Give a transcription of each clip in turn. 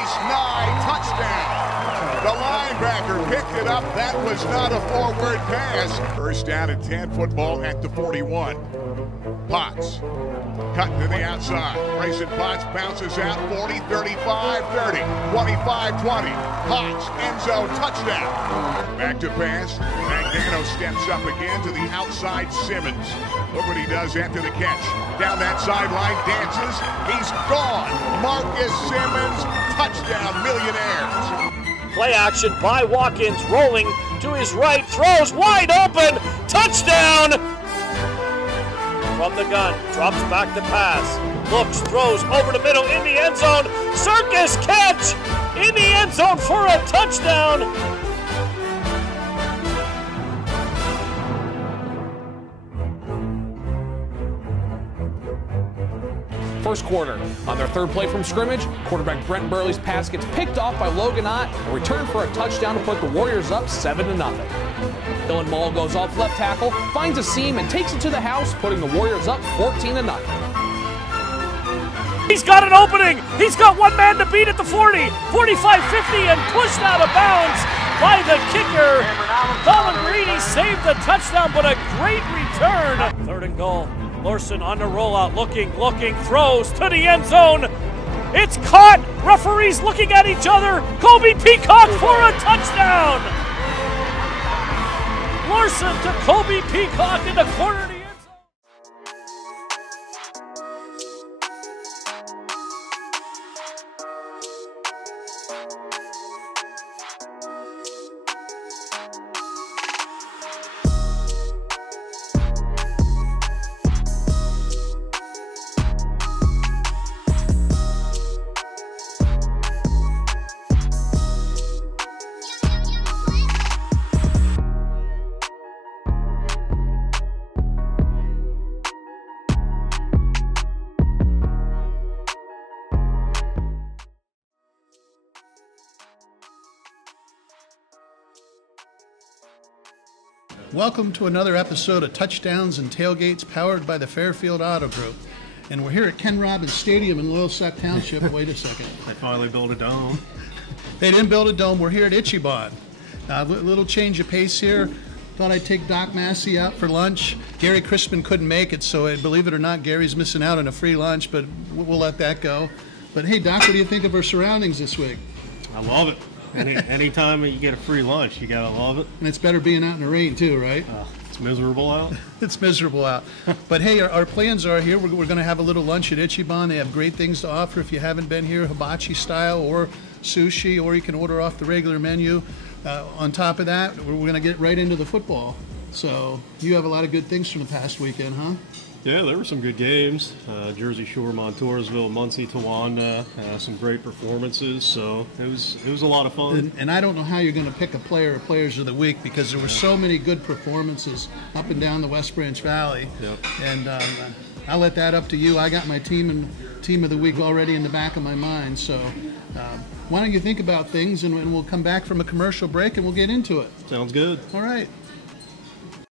Chase Nye, touchdown. The linebacker picked it up. That was not a forward pass. First down and 10, football at the 41. Potts cutting to the outside. Grayson Potts bounces out 40, 35, 30, 25, 20. Potts, end zone, touchdown. Back to pass. Magnano steps up again to the outside Simmons. Look what he does after the catch. Down that sideline, dances. He's gone. Marcus Simmons, touchdown, Millionaires. Play action by Watkins, rolling to his right, throws wide open, touchdown! From the gun, drops back to pass, looks, throws over the middle in the end zone, circus catch in the end zone for a touchdown! First quarter. On their third play from scrimmage, quarterback Brent Burley's pass gets picked off by Logan Ott and returned for a touchdown to put the Warriors up 7-0. Dylan Mull goes off left tackle, finds a seam and takes it to the house, putting the Warriors up 14-0. He's got an opening. He's got one man to beat at the 40, 45, 50 and pushed out of bounds by the kicker. Colin Greedy saved the touchdown, but a great return. Third and goal. Larson on the rollout, looking, throws to the end zone. It's caught. Referees looking at each other. Kobe Peacock for a touchdown. Larson to Kobe Peacock in the corner of the end zone. Welcome to another episode of Touchdowns and Tailgates powered by the Fairfield Auto Group. And we're here at Ken Robbins Stadium in Loyalsock Township. Wait a second. They finally built a dome. They didn't build a dome. We're here at Ichiban. A little change of pace here. Thought I'd take Doc Massey out for lunch. Gary Crispin couldn't make it, so believe it or not, Gary's missing out on a free lunch, but we'll let that go. But hey, Doc, what do you think of our surroundings this week? I love it. Anytime you get a free lunch, you gotta love it. And it's better being out in the rain too, right? It's miserable out. It's miserable out. But hey, our plans are here. We're going to have a little lunch at Ichiban. They have great things to offer if you haven't been here, hibachi style or sushi, or you can order off the regular menu. On top of that, we're going to get right into the football. So you have a lot of good things from the past weekend, huh? Yeah, there were some good games. Jersey Shore, Montoursville, Muncie, Towanda, some great performances. So it was a lot of fun. And I don't know how you're going to pick a player or players of the week because there were so many good performances up and down the West Branch Valley. Yep. And I'll let that up to you. I got my team of the week already in the back of my mind. So why don't you think about things and we'll come back from a commercial break and we'll get into it. Sounds good. All right.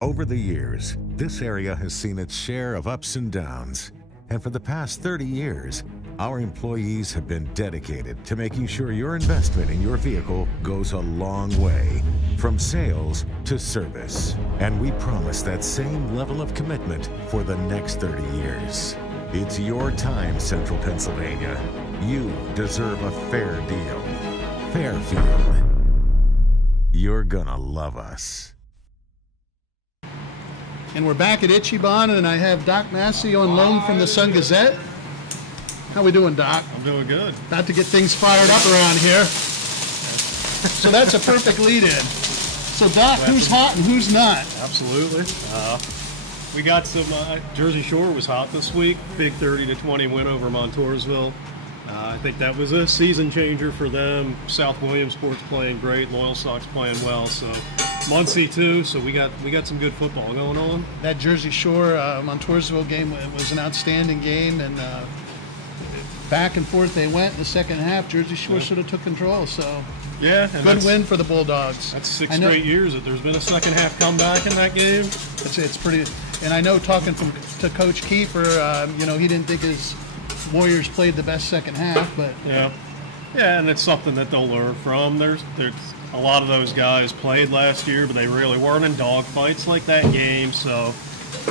Over the years, this area has seen its share of ups and downs. And for the past 30 years, our employees have been dedicated to making sure your investment in your vehicle goes a long way, from sales to service. And we promise that same level of commitment for the next 30 years. It's your time, Central Pennsylvania. You deserve a fair deal. Fairfield. You're gonna love us. And we're back at Ichiban, and I have Doc Massey on loan from the Sun Gazette. How we doing, Doc? I'm doing good. About to get things fired up around here. So that's a perfect lead-in. So, Doc, who's hot and who's not? Absolutely. We got some, Jersey Shore was hot this week. Big 30-20 win over Montoursville. I think that was a season changer for them. South Williamsport's playing great. Loyalsock's playing well. So Muncie too. So we got some good football going on. That Jersey Shore Montoursville game was an outstanding game, and back and forth they went in the second half. Jersey Shore sort of took control. So yeah, good win for the Bulldogs. That's 6 straight years that there's been a second half comeback in that game. It's pretty. And I know talking to Coach Kiefer, he didn't think his Warriors played the best second half, but yeah, Yeah, and it's something that they'll learn from. There's a lot of those guys played last year, but they really weren't in dogfights like that game, so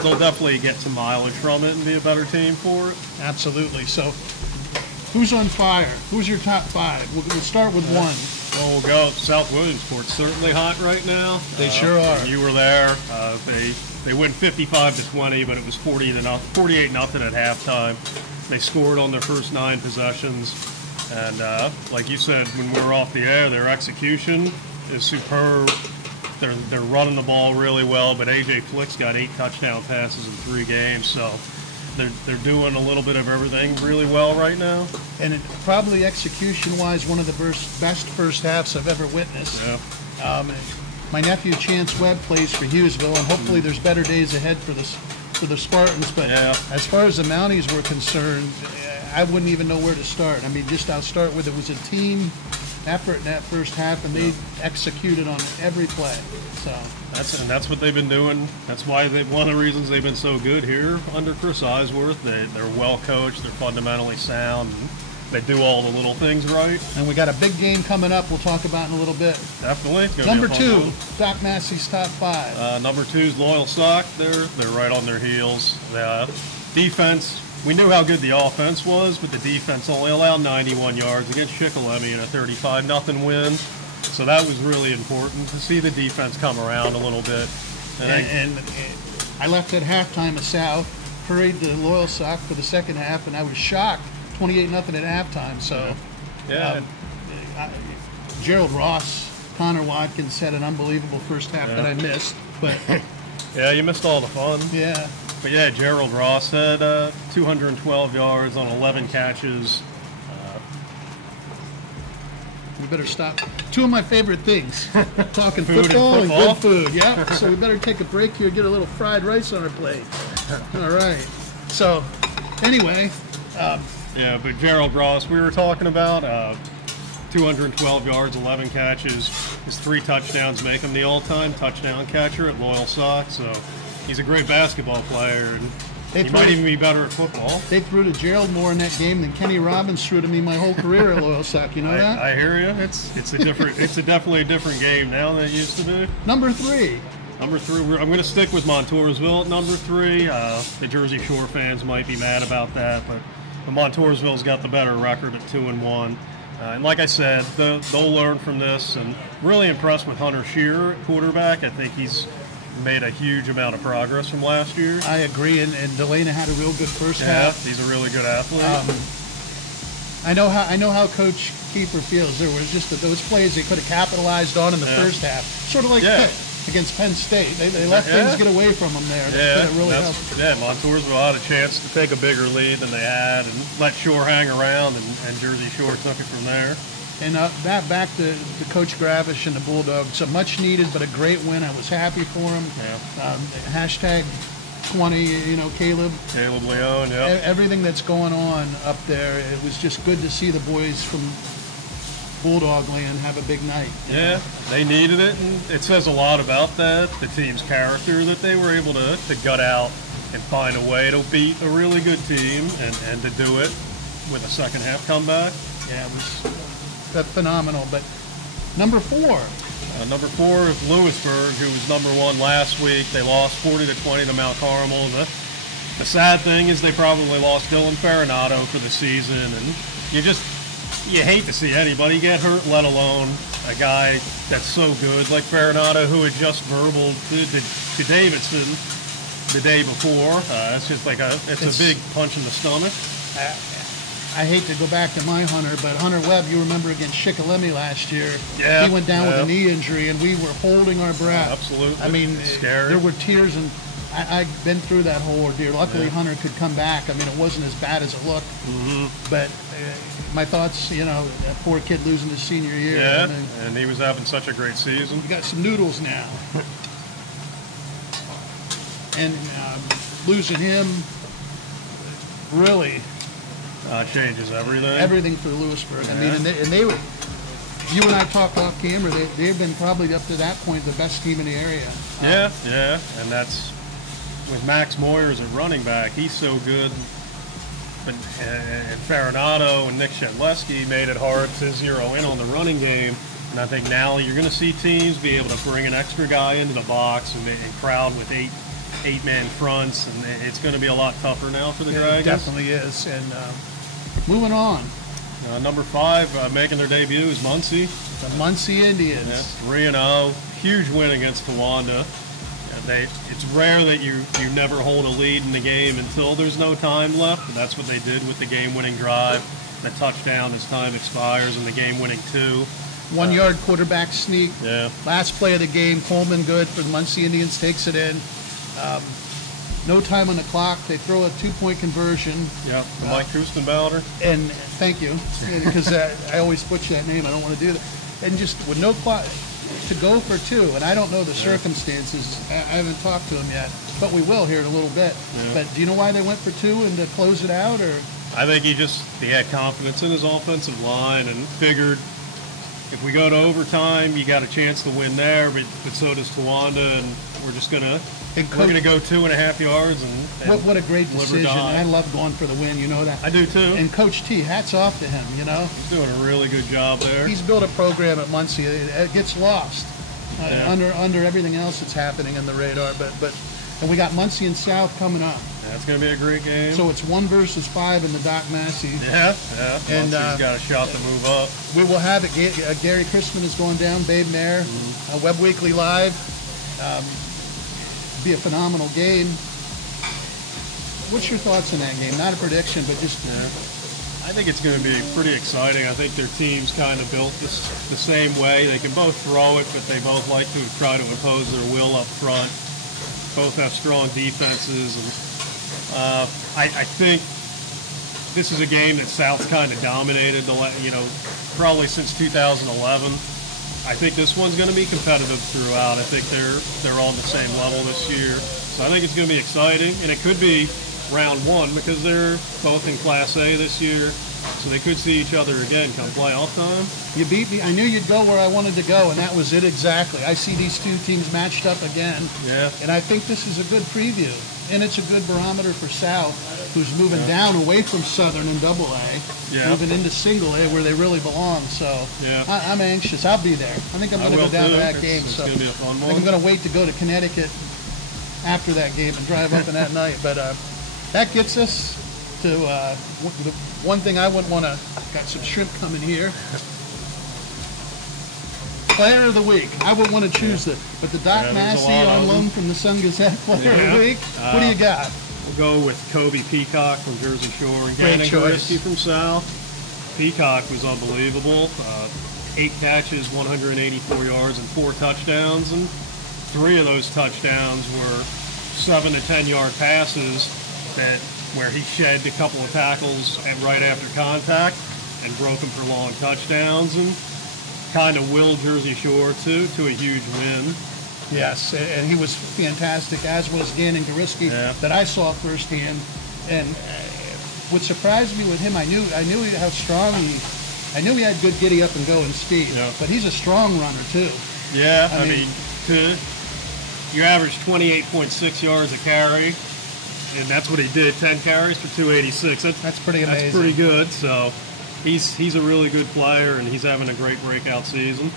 they'll definitely get some mileage from it and be a better team for it. Absolutely. So, who's on fire? Who's your top 5? We'll start with one. Well, we'll go South Williamsport. Certainly hot right now. They sure are. You were there. They win 55-20, but it was 48-0 at halftime. They scored on their first 9 possessions, and like you said when we were off the air, their execution is superb. They're running the ball really well, but A.J. Flick's got 8 touchdown passes in 3 games, so they're doing a little bit of everything really well right now. And it probably execution-wise one of the best first halves I've ever witnessed. Yeah. My nephew Chance Webb plays for Hughesville, and hopefully there's better days ahead for the Spartans. But as far as the Mounties were concerned, I wouldn't even know where to start. I mean, I'll start with it was a team effort in that first half, and they executed on every play. So that's what they've been doing. That's why one of the reasons they've been so good here under Chris Eisworth. They're well coached. They're fundamentally sound. And they do all the little things right. And we got a big game coming up. We'll talk about in a little bit. Definitely. Number 2, Doc Massey's top 5. Number 2 is Loyal Sock. They're right on their heels. The defense. We knew how good the offense was, but the defense only allowed 91 yards against Shikellamy in a 35-0 win. So that was really important to see the defense come around a little bit. And I left at halftime of South, hurried to Loyal Sock for the second half, and I was shocked. 28-0 at halftime. So, Gerald Ross, Connor Watkins had an unbelievable first half that I missed. But yeah, you missed all the fun. Yeah. But yeah, Gerald Ross had 212 yards on 11 catches. We better stop. 2 of my favorite things, talking Food football and good food. Yeah, so we better take a break here, get a little fried rice on our plate. All right. So, anyway. Yeah, but Gerald Ross, we were talking about 212 yards, 11 catches. His 3 touchdowns make him the all-time touchdown catcher at Loyal Sock. So he's a great basketball player, and he might even be better at football. They threw to Gerald more in that game than Kenny Robbins threw to me my whole career at Loyal Sock. You know that? I hear you. It's definitely a different game now than it used to be. Number 3. Number 3, I'm going to stick with Montoursville at number 3. The Jersey Shore fans might be mad about that, but Montoursville's got the better record at 2-1. And like I said, they'll learn from this, and really impressed with Hunter Shearer at quarterback. I think he's made a huge amount of progress from last year. I agree, and Delana had a real good first half. He's a really good athlete. I know how Coach Kiefer feels. There was just those plays they could have capitalized on in the first half, sort of like Pitt against Penn State. They let things get away from them there. That really helped. Yeah, Montoursville had a chance to take a bigger lead than they had and let Shore hang around, and Jersey Shore took it from there. And back to Coach Gravish and the Bulldogs. A much needed but a great win. I was happy for him. Hashtag 20, Caleb Leone, everything that's going on up there, it was just good to see the boys from Bulldog Land have a big night. Yeah, they needed it, and it says a lot about the team's character that they were able to gut out and find a way to beat a really good team and to do it with a second half comeback. Yeah, it was phenomenal. But number 4. Number 4 is Lewisburg, who was number 1 last week. They lost 40-20 to Mount Carmel. The sad thing is they probably lost Dylan Farinato for the season, and you hate to see anybody get hurt, let alone a guy that's so good like Farinato, who had just verbaled to Davidson the day before. It's just like a big punch in the stomach. I hate to go back to my Hunter, but Hunter Webb, you remember against Shikellamy last year. Yeah, he went down with a knee injury, and we were holding our breath. Absolutely. I mean, scary. There were tears, and I've been through that whole ordeal. Luckily, Hunter could come back. I mean, it wasn't as bad as it looked. But my thoughts, that poor kid losing his senior year. Yeah, and he was having such a great season. We got some noodles now. And losing him really changes everything. Everything for Lewisburg. I mean, and they were. You and I talked off camera. They've been probably up to that point the best team in the area. And that's with Max Moyers at running back. He's so good. and Farinado and Nick Shedleski made it hard to zero in on the running game. And I think now you're going to see teams be able to bring an extra guy into the box and crowd with eight-man fronts, and it's going to be a lot tougher now for the Dragons. It definitely is. And moving on. Number 5 making their debut is Muncie. The Muncie Indians. Yeah, 3-0. Huge win against Towanda. It's rare that you never hold a lead in the game until there's no time left. And that's what they did with the game-winning drive. The touchdown as time expires, and the game-winning 2. 1-yard quarterback sneak. Yeah. Last play of the game, Coleman good for the Muncie Indians, takes it in. No time on the clock. They throw a 2-point conversion. Yeah, Mike Kustenbauer. And thank you, because I always butcher that name. I don't want to do that. And just with no clock to go for 2, and I don't know the circumstances. I haven't talked to them yet, but we will here in a little bit. Yeah. But do you know why they went for 2 and to close it out? Or I think he had confidence in his offensive line and figured if we go to overtime, you got a chance to win there, but so does Towanda, and we're just gonna go 2.5 yards and what a great decision. I love going for the win, you know that. I do too. And Coach T, hats off to him, you know. He's doing a really good job there. He's built a program at Muncie. It gets lost under everything else that's happening on the radar, and we got Muncie and South coming up. That's going to be a great game. So it's 1 versus 5 in the Doc Massey. Yeah. And Muncie's got a shot to move up. We will have it. Gary Christman is going down, Babe Mayer, Webb Weekly Live. Be a phenomenal game. What's your thoughts on that game? Not a prediction, but just... I think it's going to be pretty exciting. I think their teams kind of built the same way. They can both throw it, but they both like to try to impose their will up front. Both have strong defenses, and I think this is a game that South's kind of dominated, probably since 2011. I think this one's going to be competitive throughout. I think they're on the same level this year, so I think it's going to be exciting, and it could be round 1 because they're both in Class A this year, so they could see each other again come playoff time. You beat me. I knew you'd go where I wanted to go, and that was it exactly. I see these 2 teams matched up again, and I think this is a good preview, and it's a good barometer for South, who's moving down away from Southern in AA, moving into single A where they really belong. So I'm anxious. I'll be there. I think I'm going to go down to that game. It's going to be a fun one. I think I'm going to wait to go to Connecticut after that game and drive up in that night. But that gets us to the one thing I wouldn't want to. Got some shrimp coming here. Player of the week. I wouldn't want to choose it, but the Doc Massey on loan from the Sun Gazette Player of the week. What do you got? We'll go with Kobe Peacock from Jersey Shore and Gannon Gariski from South. Peacock was unbelievable. 8 catches, 184 yards, and 4 touchdowns, and 3 of those touchdowns were 7 to 10 yard passes where he shed a couple of tackles right after contact and broke them for long touchdowns, and kind of willed Jersey Shore to a huge win. Yes, and he was fantastic, as was Gannon Gariski that I saw firsthand. And what surprised me with him, I knew how strong I knew he had good giddy up and go and speed, but he's a strong runner too. Yeah, I mean you average 28.6 yards a carry, and that's what he did, 10 carries for 286. That's pretty amazing. That's pretty good. So he's a really good player, and he's having a great breakout season.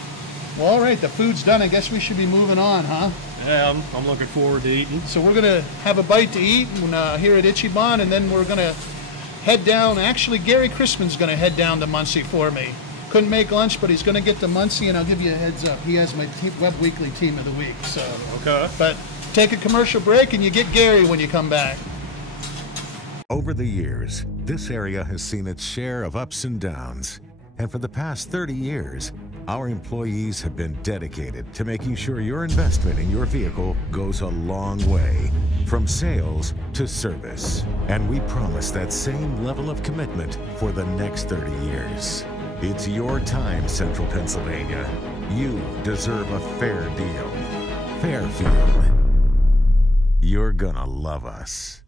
Well, all right, the food's done. I guess we should be moving on, huh? Yeah, I'm looking forward to eating. So we're going to have a bite to eat here at Ichiban, and then we're going to head down. Actually, Gary Christman's going to head down to Muncie for me. Couldn't make lunch, but he's going to get to Muncie, and I'll give you a heads up. He has my Webb Weekly Team of the Week. So, okay. But take a commercial break, and you get Gary when you come back. Over the years, this area has seen its share of ups and downs. And for the past 30 years, our employees have been dedicated to making sure your investment in your vehicle goes a long way, from sales to service. And we promise that same level of commitment for the next 30 years. It's your time, Central Pennsylvania. You deserve a fair deal. Fairfield. You're gonna love us.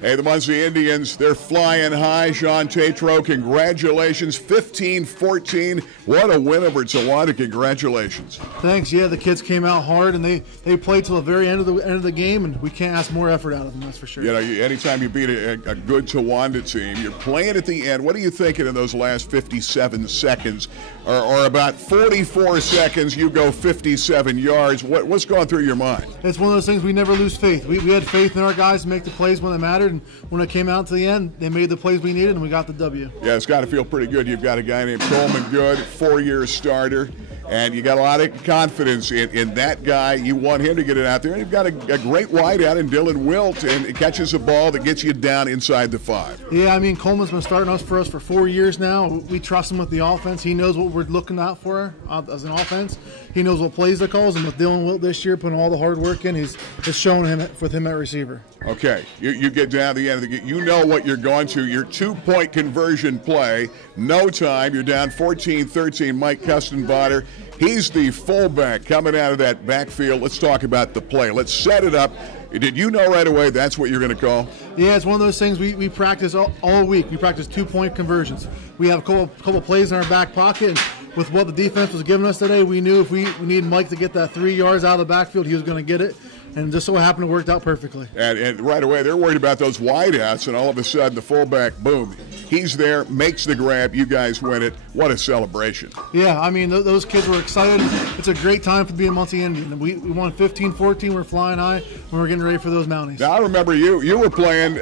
Hey, the Muncie Indians, they're flying high. Sean Tatro, congratulations. 15-14. What a win over Tawanda. Congratulations. Thanks. Yeah, the kids came out hard, and they played till the very end of the game, and we can't ask more effort out of them, that's for sure. You know, anytime you beat a good Tawanda team, you're playing at the end. What are you thinking in those last 57 seconds? Or about 44 seconds, you go 57 yards. What's going through your mind? It's one of those things, we never lose faith. We had faith in our guys to make the plays when they mattered, and when it came out to the end, they made the plays we needed, and we got the W. Yeah, it's got to feel pretty good. You've got a guy named Coleman Good, 4-year starter, and you got a lot of confidence in that guy. You want him to get it out there, and you've got a great wideout in Dylan Wilt, and it catches a ball that gets you down inside the 5. Yeah, I mean, Coleman's been starting for us for 4 years now. We trust him with the offense. He knows what we're looking out for as an offense. He knows what plays to calls, and with Dylan Wilt this year, putting all the hard work in, he's showing him with him at receiver. Okay, you get down to the end of the game. You know what you're going to. Your 2-point conversion play, no time. You're down 14-13. Mike Custenbotter, he's the fullback coming out of that backfield. Let's talk about the play. Let's set it up. Did you know right away that's what you're going to call? Yeah, it's one of those things we practice all week. We practice 2-point conversions. We have a couple plays in our back pocket, and with what the defense was giving us today, we knew if we needed Mike to get that 3 yards out of the backfield, he was going to get it. And just so happened it worked out perfectly. And right away, they're worried about those wideouts, and all of a sudden, the fullback, boom, he's there, makes the grab, you guys win it. What a celebration. Yeah, I mean, those kids were excited. It's a great time to be a Muncie Indian. We won 15-14, we're flying high, and we're getting ready for those Mounties. Now, I remember you were playing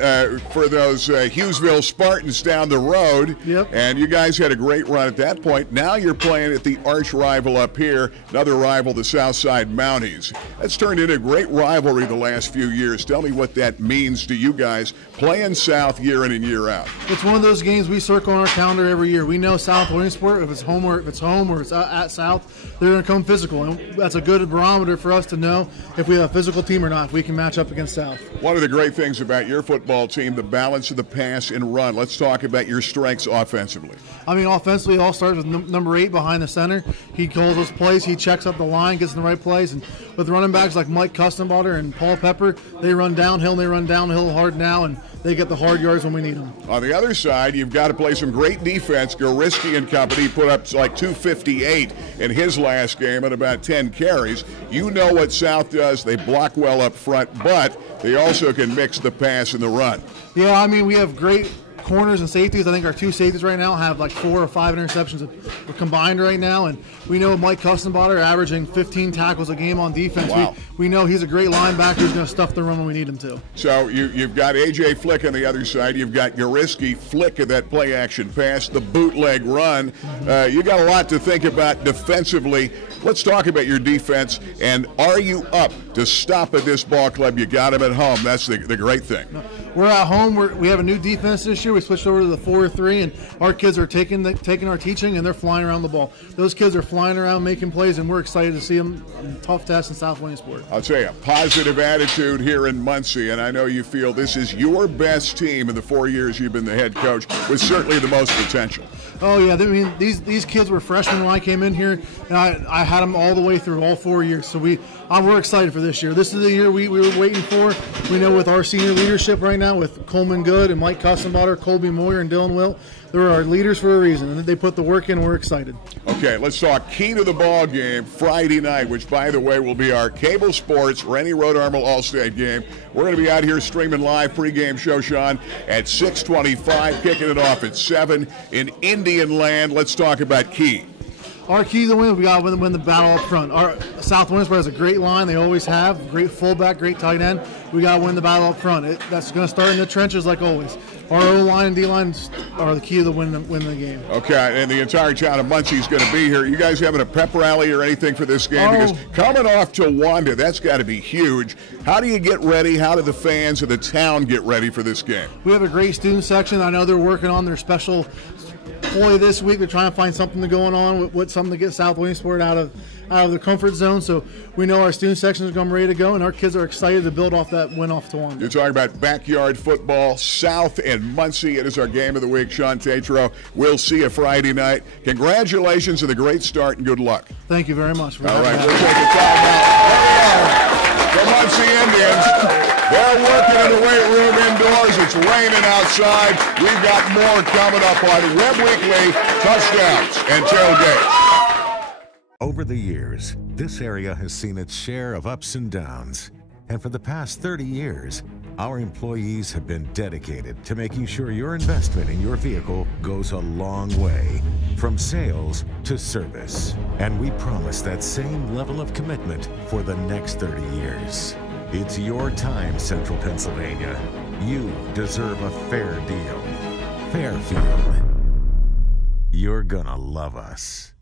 for those Hughesville Spartans down the road, yep. And you guys had a great run at that point. Now you're playing at the arch rival up here, another rival, the Southside Mounties. That's turned into a great rivalry the last few years. Tell me what that means to you guys playing South year in and year out. It's one of those games we circle on our calendar every year. We know South Williamsport, if it's home or it's at South, they're going to come physical. And that's a good barometer for us to know if we have a physical team or not, if we can match up against South. One of the great things about your football team, the balance of the pass and run. Let's talk about your strengths offensively. I mean, offensively, it all starts with number 8 behind the center. He calls those plays. He checks up the line, gets in the right plays. And with running backs like Mike Custenbotter and Paul Pepper, they run downhill, and they run downhill hard now, and they get the hard yards when we need them. On the other side, you've got to play some great defense. Goriski and company put up like 258 in his last game at about 10 carries. You know what South does. They block well up front, but they also can mix the pass and the run. Yeah, I mean, we have great corners and safeties. I think our 2 safeties right now have like 4 or 5 interceptions combined right now, and we know Mike Custenbotter averaging 15 tackles a game on defense. Wow. We know he's a great linebacker who's going to stuff the run when we need him to. So you've got A.J. Flick on the other side. You've got Goriski, Flick of that play-action pass, the bootleg run. You got a lot to think about defensively. Let's talk about your defense, and are you up to stop at this ball club? You got them at home. That's the great thing. We're at home. We have a new defense this year. We switched over to the 4-3, and our kids are taking our teaching, and they're flying around the ball. Those kids are flying around making plays, and we're excited to see them in tough tests in South Williamsport. I'll tell you, positive attitude here in Muncie, and I know you feel this is your best team in the 4 years you've been the head coach, with certainly the most potential. Oh, yeah. I mean, these kids were freshmen when I came in here, and I had them all the way through all 4 years. So we're excited for this year. This is the year we were waiting for. We know with our senior leadership right now, with Coleman Good and Mike Custenbotter, Colby Moyer, and Dylan Wilt, they're our leaders for a reason, and they put the work in, and we're excited. Okay, let's talk key to the ball game Friday night, which, by the way, will be our cable sports Rennie Road Armel All-State game. We're going to be out here streaming live pregame show, Sean, at 6:25, kicking it off at 7 in Indian Land. Let's talk about key. Our key to the win, we got to win the battle up front. Our South Williamsport has a great line. They always have. Great fullback, great tight end. We got to win the battle up front. That's going to start in the trenches like always. Our O-line and D-line are the key to win the game. Okay, and the entire town of Muncie is going to be here. You guys having a pep rally or anything for this game? Because coming off Tawanda, that's got to be huge. How do you get ready? How do the fans of the town get ready for this game? We have a great student section. I know they're working on their special ploy this week. They're trying to find something going on with something to get South Williamsport out of the comfort zone. So we know our student section is going ready to go, and our kids are excited to build off that win off Tawanda. You're talking about backyard football, South and Muncie. It is our game of the week. Sean Tatro, we'll see you Friday night. Congratulations on the great start and good luck. Thank you very much. All right, we'll take a time out. The Muncie Indians. They're working in the weight room indoors. It's raining outside. We've got more coming up on Webb Weekly Touchdowns and Tailgates. Over the years, this area has seen its share of ups and downs. And for the past 30 years, our employees have been dedicated to making sure your investment in your vehicle goes a long way, from sales to service. And we promise that same level of commitment for the next 30 years. It's your time, Central Pennsylvania. You deserve a fair deal. Fairfield. You're gonna love us.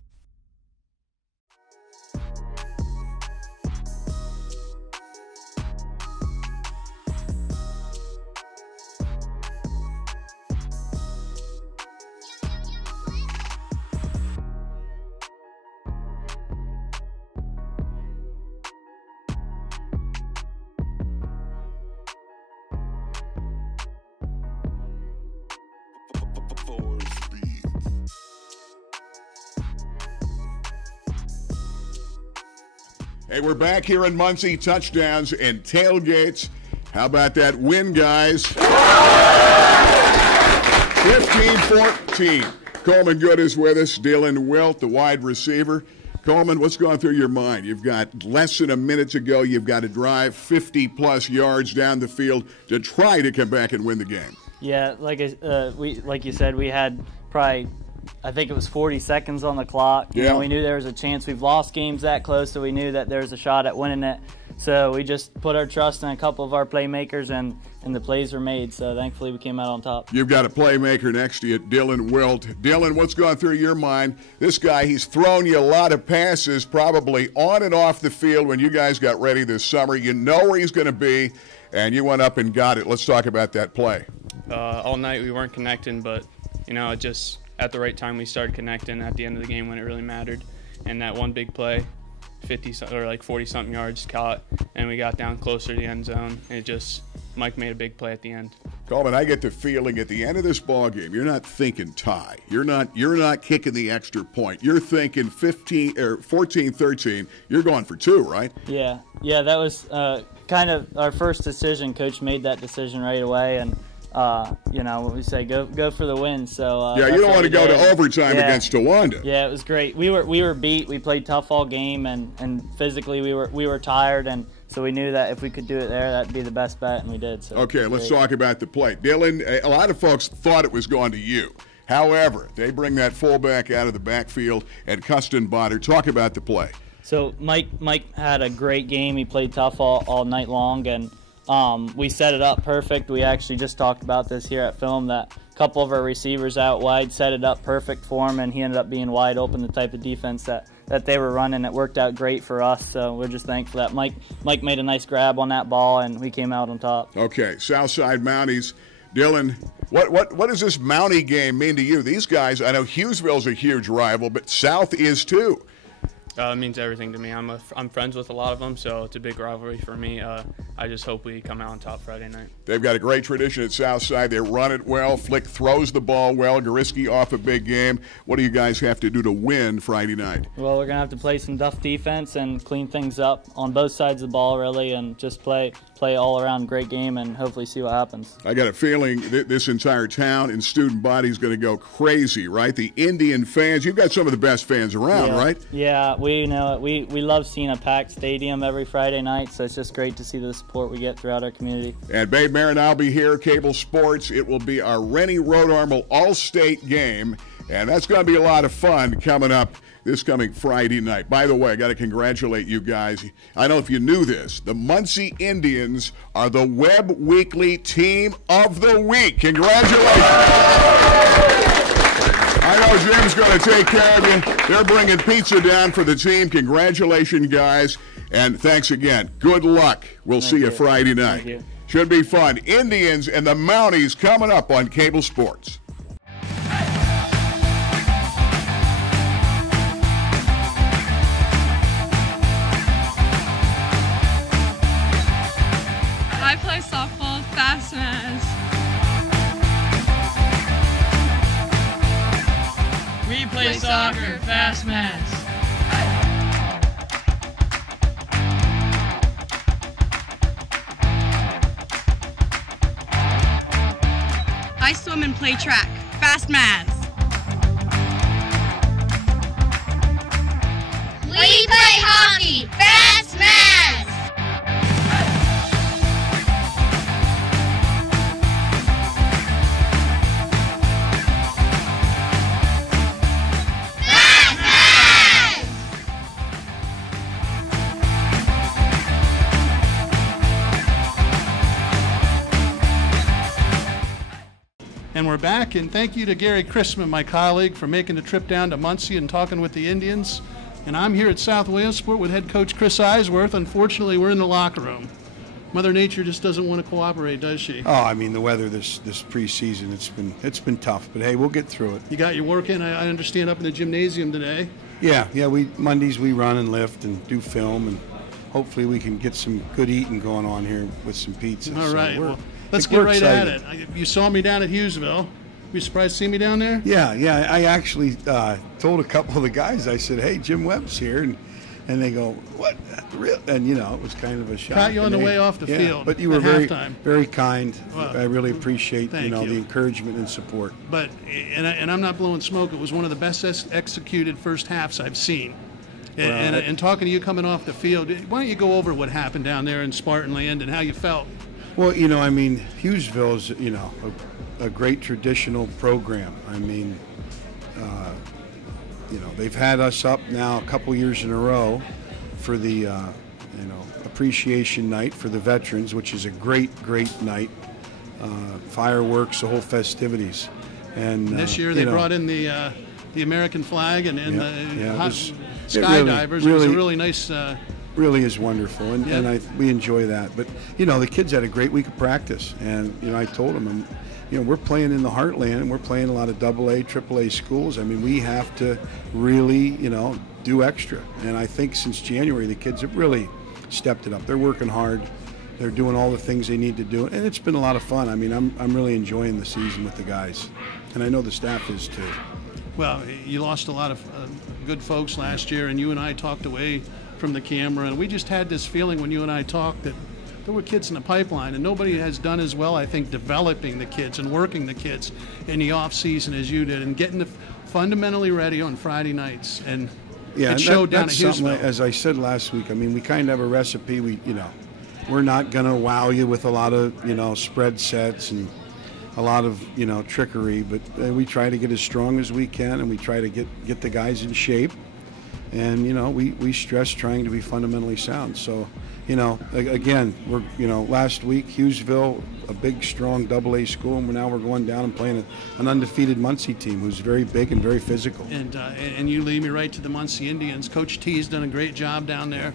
Hey, we're back here in Muncie, touchdowns and tailgates. How about that win, guys? 15-14. Coleman Good is with us. Dylan Wilt, the wide receiver. Coleman, what's going through your mind? You've got less than a minute to go. You've got to drive 50-plus yards down the field to try to come back and win the game. Yeah, like you said, we had probably, I think it was 40 seconds on the clock. You know, we knew there was a chance. We've lost games that close, so we knew that there was a shot at winning it. So we just put our trust in a couple of our playmakers, and the plays were made. So thankfully we came out on top. You've got a playmaker next to you, Dylan Wilt. Dylan, what's going through your mind? This guy, he's thrown you a lot of passes, probably on and off the field when you guys got ready this summer. You know where he's going to be, and you went up and got it. Let's talk about that play. All night we weren't connecting, but, you know, it just at the right time we started connecting at the end of the game when it really mattered. And that one big play, 40-something yards caught, and we got down closer to the end zone. And it just, Mike made a big play at the end. Coleman, I get the feeling at the end of this ball game, you're not thinking tie. You're not kicking the extra point. You're thinking 14-13. You're going for two, right? Yeah, that was kind of our first decision. Coach made that decision right away, and you know, we say go for the win. So yeah, you don't want to go to overtime against Towanda. Yeah, it was great. We were beat. We played tough all game, and physically we were tired, and so we knew that if we could do it there, that'd be the best bet, and we did. So okay, let's talk about the play. Dylan, a lot of folks thought it was going to you. However, they bring that fullback out of the backfield, and Custon Botter. Talk about the play. So Mike had a great game. He played tough all night long, and we set it up perfect. We actually just talked about this here at film, that a couple of our receivers out wide set it up perfect for him, and he ended up being wide open, the type of defense that they were running. It worked out great for us, so we're just thankful that Mike made a nice grab on that ball, and we came out on top. Okay, Southside Mounties. Dylan, what does this Mountie game mean to you? These guys, I know Hughesville's a huge rival, but South is too. It means everything to me. I'm friends with a lot of them, so it's a big rivalry for me. I just hope we come out on top Friday night. They've got a great tradition at Southside. They run it well. Flick throws the ball well. Goriski off a big game. What do you guys have to do to win Friday night? Well, we're going to have to play some tough defense and clean things up on both sides of the ball, really, and just play all around great game and hopefully see what happens. I got a feeling this entire town and student body is going to go crazy, right? The Indian fans, you've got some of the best fans around, right? Yeah, we love seeing a packed stadium every Friday night, so it's just great to see the support we get throughout our community. And Babe Marin, I'll be here, Cable Sports. It will be our Rennie Road Armel All-State game, and that's going to be a lot of fun coming up this coming Friday night. By the way, I got to congratulate you guys. I don't know if you knew this. The Muncie Indians are the Webb Weekly Team of the Week. Congratulations. I know Jim's going to take care of you. They're bringing pizza down for the team. Congratulations, guys. And thanks again. Good luck. We'll see you Friday night. Thank you. Should be fun. Indians and the Mounties coming up on Cable Sports. I play softball, fast as. We play soccer, fast mass. play track. Fast Maz. We play hockey. Fast Maz. And we're back, and thank you to Gary Chrisman, my colleague, for making the trip down to Muncie and talking with the Indians. And I'm here at South Williamsport with head coach Chris Eisworth. Unfortunately, we're in the locker room. Mother Nature just doesn't want to cooperate, does she? Oh, I mean, the weather this preseason, it's been tough, but hey, we'll get through it. You got your work in, I understand, up in the gymnasium today. Yeah, Mondays we run and lift and do film, and hopefully we can get some good eating going on here with some pizza. All right, well, let's get right at it. You saw me down at Hughesville. You surprised to see me down there? Yeah. I actually told a couple of the guys, I said, hey, Jim Webb's here. And they go, what? Real? And, it was kind of a shock. Caught you on the way off the field. But you were very kind. Well, I really appreciate, the encouragement and support. But, and I'm not blowing smoke, it was one of the best executed first halves I've seen. And talking to you coming off the field, why don't you go over what happened down there in Spartanland and how you felt? Well, Hughesville is, a great traditional program. I mean, they've had us up now a couple years in a row for the, appreciation night for the veterans, which is a great night. Fireworks, the whole festivities. And this year they brought in the American flag and the skydivers. It was a really nice. Really is wonderful, and we enjoy that. But the kids had a great week of practice, and I told them, we're playing in the heartland, and we're playing a lot of AA, AAA schools. I mean, we have to really, do extra. And I think since January, the kids have really stepped it up. They're working hard. They're doing all the things they need to do, and it's been a lot of fun. I mean, I'm really enjoying the season with the guys, and I know the staff is too. Well, you lost a lot of good folks last year, and you and I talked away from the camera, and we just had this feeling when you and I talked that there were kids in the pipeline, and nobody has done as well, I think, developing the kids and working the kids in the off season as you did, and getting them fundamentally ready on Friday nights. And it showed down at Hughesville. As I said last week, I mean, we kind of have a recipe. We're not going to wow you with a lot of spread sets and a lot of trickery, but we try to get as strong as we can, and we try to get the guys in shape. And we stress trying to be fundamentally sound. So again, we're last week Hughesville, a big strong AA school, and now we're going down and playing an undefeated Muncie team who's very big and very physical. And you lead me right to the Muncie Indians. Coach T's done a great job down there,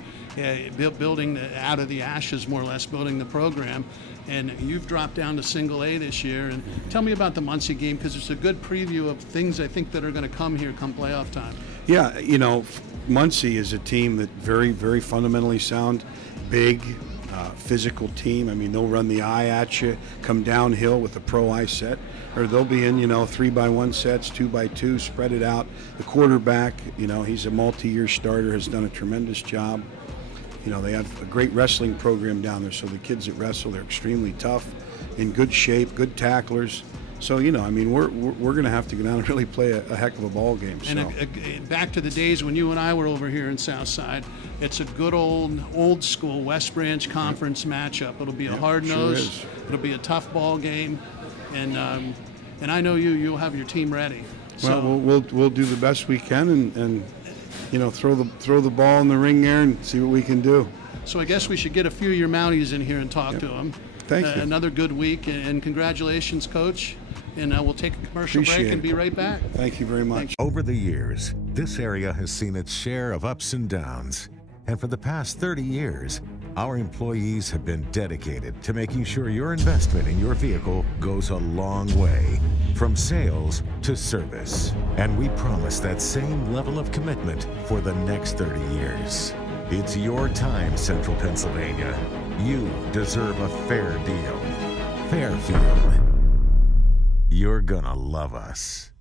building out of the ashes, more or less, building the program. And you've dropped down to single A this year. And tell me about the Muncie game, because it's a good preview of things I think that are going to come here come playoff time. Yeah, Muncie is a team that very, very fundamentally sound, big, physical team. I mean, they'll run the eye at you, come downhill with a pro eye set, or they'll be in 3x1 sets, 2x2, spread it out. The quarterback, he's a multi-year starter, has done a tremendous job. They have a great wrestling program down there, so the kids that wrestle, they're extremely tough, in good shape, good tacklers. So, we're going to have to go down and really play a heck of a ball game. So. And back to the days when you and I were over here in Southside, it's a good old school West Branch Conference matchup. It'll be a hard nose. Sure, it'll be a tough ball game, and I know you'll have your team ready. Well, we'll do the best we can, and throw the ball in the ring there and see what we can do. So I guess we should get a few of your Mounties in here and talk to them. Thank you. Another good week, and congratulations, Coach. And we'll take a commercial break and be right back. Thank you very much. Over the years, this area has seen its share of ups and downs. And for the past 30 years, our employees have been dedicated to making sure your investment in your vehicle goes a long way, from sales to service. And we promise that same level of commitment for the next 30 years. It's your time, Central Pennsylvania. You deserve a fair deal. Fairfield. You're gonna love us.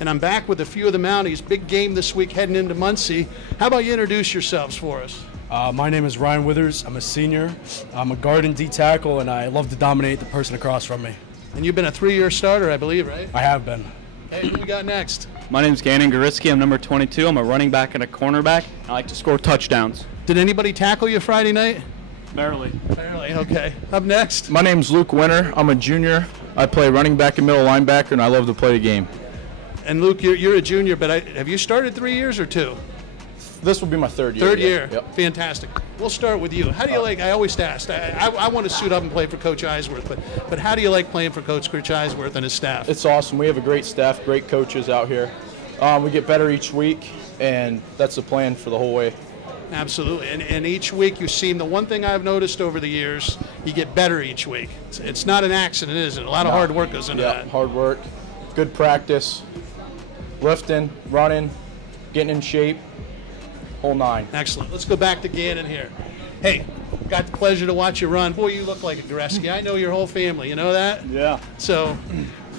And I'm back with a few of the Mounties. Big game this week heading into Muncie. How about you introduce yourselves for us? My name is Ryan Withers. I'm a senior. I'm a guard and D tackle, and I love to dominate the person across from me. And you've been a 3-year starter, I believe, right? I have been. Hey, who we got next? My name's Gannon Goritzky. I'm number 22. I'm a running back and a cornerback. I like to score touchdowns. Did anybody tackle you Friday night? Barely. Barely, okay. Up next. My name's Luke Winter. I'm a junior. I play running back and middle linebacker, and I love to play the game. And Luke, you're a junior, but have you started 3 years or 2? This will be my third year. Third year. Yep. Fantastic. We'll start with you. How do you like, I always ask, I want to suit up and play for Coach Eisworth, but how do you like playing for Coach Eisworth and his staff? It's awesome. We have a great staff, great coaches out here. We get better each week, and that's the plan for the whole way. Absolutely. And each week you seem, the one thing I've noticed over the years, you get better each week. It's not an accident, is it? A lot of hard work goes into that. Hard work, good practice, lifting, running, getting in shape. Whole 9. Excellent. Let's go back to Gannon here. Hey, got the pleasure to watch you run. Boy, you look like a Goritzky. I know your whole family. You know that? Yeah. So,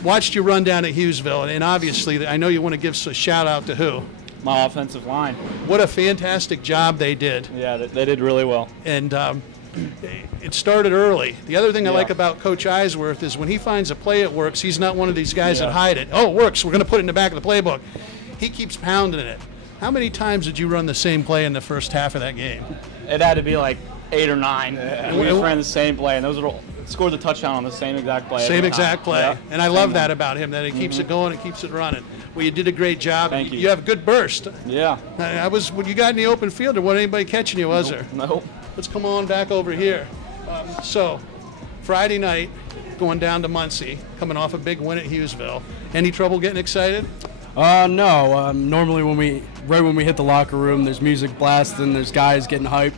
watched you run down at Hughesville, and obviously, I know you want to give a shout out to who? My offensive line. What a fantastic job they did. Yeah, they did really well. And it started early. The other thing I like about Coach Eisworth is when he finds a play that works, he's not one of these guys that hide it. Oh, it works. We're going to put it in the back of the playbook. He keeps pounding it. How many times did you run the same play in the first half of that game? It had to be like 8 or 9. And we just ran the same play, and those were scored the touchdown on the same exact play. Same exact play. Yeah. And I love that about him, that he keeps it going and keeps it running. Well, you did a great job. Thank you. You have a good burst. Yeah. When you got in the open field, there wasn't anybody catching you, was there? Nope. Let's come on back over here. So, Friday night, going down to Muncie, coming off a big win at Hughesville. Any trouble getting excited? No. Normally right when we hit the locker room, there's music blasting, there's guys getting hyped.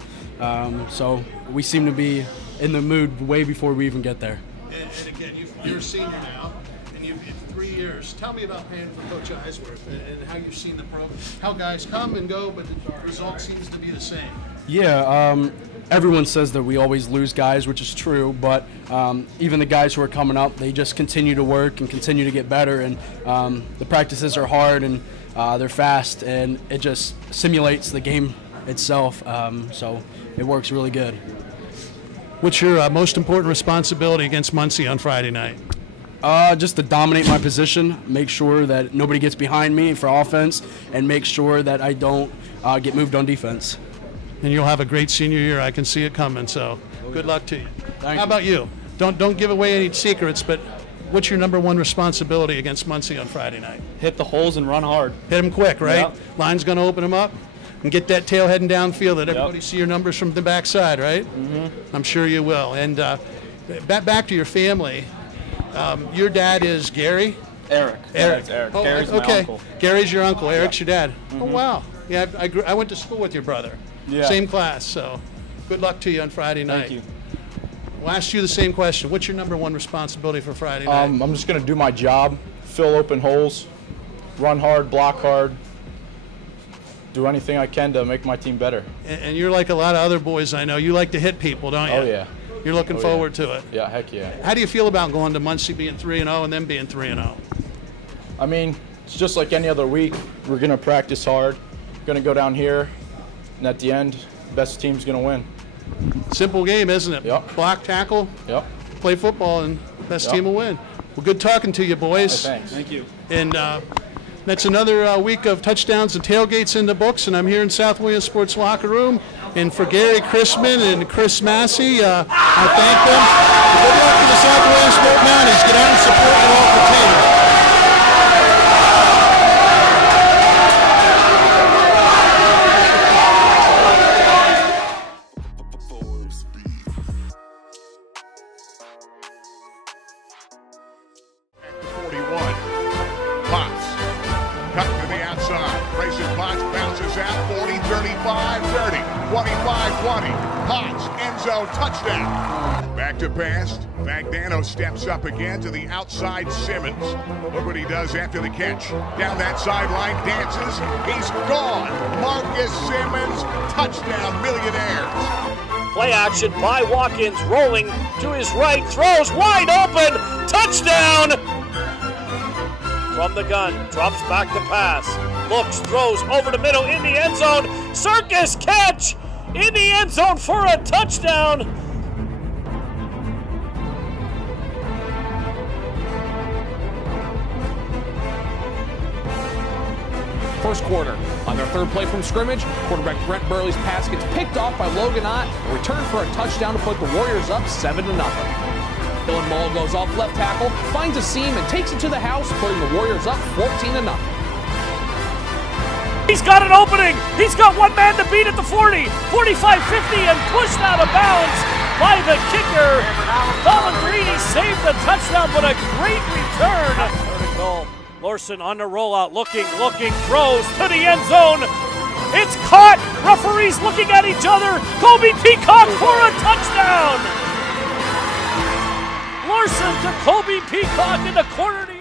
So we seem to be in the mood way before we even get there. And again, you're a senior now, and you've had 3 years. Tell me about playing for Coach Eisworth and how you've seen the program. How guys come and go, but the result seems to be the same. Yeah, everyone says that we always lose guys, which is true, but even the guys who are coming up, they just continue to work and continue to get better, and the practices are hard and they're fast, and it just simulates the game itself, so it works really good. What's your most important responsibility against Muncie on Friday night? Just to dominate my position, make sure that nobody gets behind me for offense, and make sure that I don't get moved on defense. And you'll have a great senior year. I can see it coming, so good luck to you. Thank How you. about you? Don't give away any secrets, but what's your number one responsibility against Muncie on Friday night? Hit the holes and run hard. Hit them quick, right? Yep. Line's going to open them up and get that tail heading downfield that everybody see your numbers from the backside, right? Mm-hmm. I'm sure you will. And back to your family. Your dad is Gary? Eric. Eric. Eric. Oh, Gary's okay. my uncle. Gary's your uncle. Eric's your dad. Mm-hmm. Oh, wow. Yeah, I went to school with your brother. Yeah. Same class, so good luck to you on Friday night. Thank you. We'll ask you the same question. What's your number one responsibility for Friday night? I'm just going to do my job, fill open holes, run hard, block hard, do anything I can to make my team better. And you're like a lot of other boys I know. You like to hit people, don't you? Oh, yeah. You're looking forward to it. Yeah, heck yeah. How do you feel about going to Muncie being 3-0 and then being 3-0? I mean, it's just like any other week. We're going to practice hard, going to go down here, and at the end, the best team's going to win. Simple game, isn't it? Yep. Block, tackle, Yep. play football, and best Yep. team will win. Well, good talking to you, boys. Hey, thanks. Thank you. And that's another week of touchdowns and tailgates in the books, and I'm here in South Williamsport's locker room. And for Gary Chrisman and Chris Massey, I thank them. Good luck to the South Williamsport Mounties. Get out and support your local team. Cut to the outside. Grayson Potts bounces out 40, 35, 30, 25, 20. Potts, end zone, touchdown. Back to pass. Magnano steps up again to the outside Simmons. Look what he does after the catch. Down that sideline, dances. He's gone. Marcus Simmons, touchdown, Millionaires. Play action by Watkins, rolling to his right, throws wide open, touchdown! From the gun, drops back to pass, looks, throws over the middle in the end zone, circus catch in the end zone for a touchdown. first quarter. On their third play from scrimmage, quarterback Brent Burley's pass gets picked off by Logan Ott and returned for a touchdown to put the Warriors up 7-0. Dylan Mull goes off left tackle, finds a seam, and takes it to the house, putting the Warriors up 14-0. He's got an opening. He's got one man to beat at the 40, 45-50, and pushed out of bounds by the kicker. Colin Greedy saved the touchdown, but a great return. Third and goal. Lorson on the rollout, looking, throws to the end zone. It's caught. Referees looking at each other. Kobe Peacock for a touchdown. Lorson to Kobe Peacock in the corner.